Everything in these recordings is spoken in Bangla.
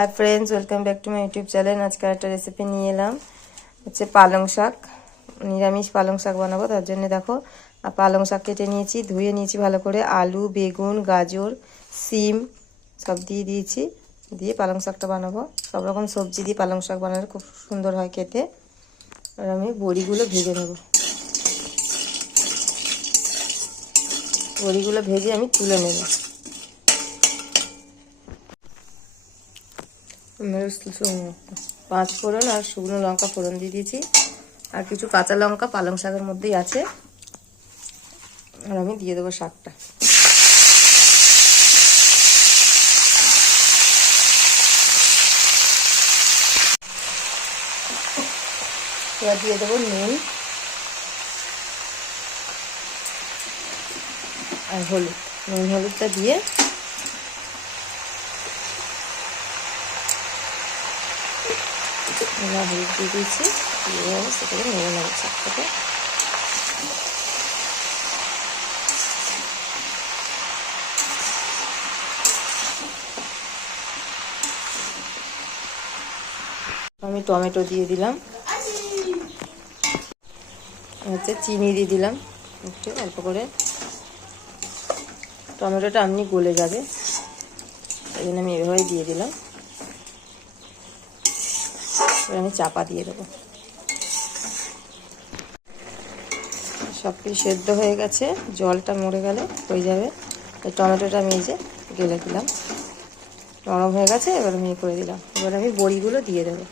Hi friends, welcome back to my YouTube channel. आज का एक रेसिपि নিয়ে এলাম হচ্ছে পালং শাক। নিরামিষ পালং শাক বানাবো, তার জন্য দেখো পালং শাক কেটে নিয়েছি, ধুয়ে নিয়েছি ভালো করে। আলু, বেগুন, গাজর, সিম সব দিয়ে দিয়েছি। দিয়ে পালং শাকটা বানাবো। সব রকম সবজি দিয়ে পালং শাক বানালে খুব সুন্দর হয় খেতে। আর আমি বড়িগুলো ভেজে নেব। বড়িগুলো ভেজে আমি তুলে নেব। পাঁচ ফোড়ন আর শুকনো লঙ্কা ফোড়ন দিয়ে দিয়েছি, আর কিছু কাঁচা লঙ্কা পালং শাকের মধ্যেই আছে। আর আমি দিয়ে দেবো শাকটা। এবার দিয়ে দেবো নুন আর হলুদ। নুন হলুদটা দিয়ে হলুদ দিয়ে দিয়েছি, দিয়ে সেটাকে নেড়ে নেবো শাকটাকে। আমি টমেটো দিয়ে দিলাম, হচ্ছে চিনি দিয়ে দিলাম একটু অল্প করে। টমেটোটা এমনি গলে যাবে, এই জন্য আমি এভাবেই দিয়ে দিলাম। আমি চাপা দিয়ে দেবো। সব কিছু সেদ্ধ হয়ে গেছে, জলটা মরে গেলে হয়ে যাবে। এই টমেটোটা আমি এই যে গেলে দিলাম, নরম হয়ে গেছে। এবার আমি করে দিলাম। এবার আমি বড়িগুলো দিয়ে দেবো।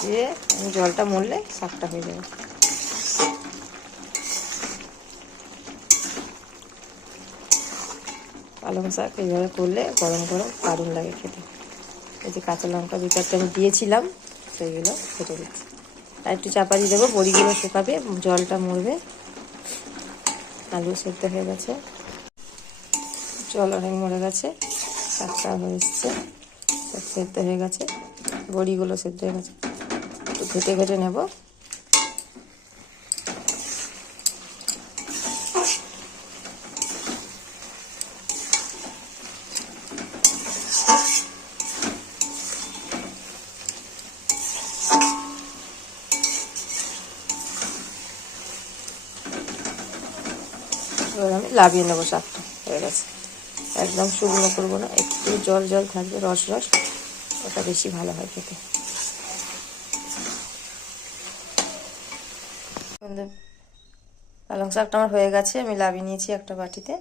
দিয়ে আমি জলটা মরলে শাকটা হয়ে যাবে। পালং শাক এইভাবে করলে গরম গরম দারুণ লাগে খেতে। এই যে কাঁচা লঙ্কা দু চারটে আমি দিয়েছিলাম, সেইগুলো কেটে দিচ্ছি। আর একটু চাপা দিয়ে দেবো, বড়িগুলো শুকাবে, জলটা মরবে। আলু সেদ্ধ হয়ে গেছে, জল অনেক মরে গেছে, শাকটা হয়ে এসছে, সব সেদ্ধ হয়ে গেছে, বড়িগুলো সেদ্ধ হয়ে গেছে। একটু ঘেটে ঘেটে নেব। এবার আমি লাভিয়ে নেবো। শাকটা হয়ে গেছে। একদম শুকনো করবো না, একটু জল জল থাকবে, রস রস, ওটা বেশি ভালো হয় খেতে। পালং শাকটা আমার হয়ে গেছে, আমি লাভিয়ে নিয়েছি একটা বাটিতে।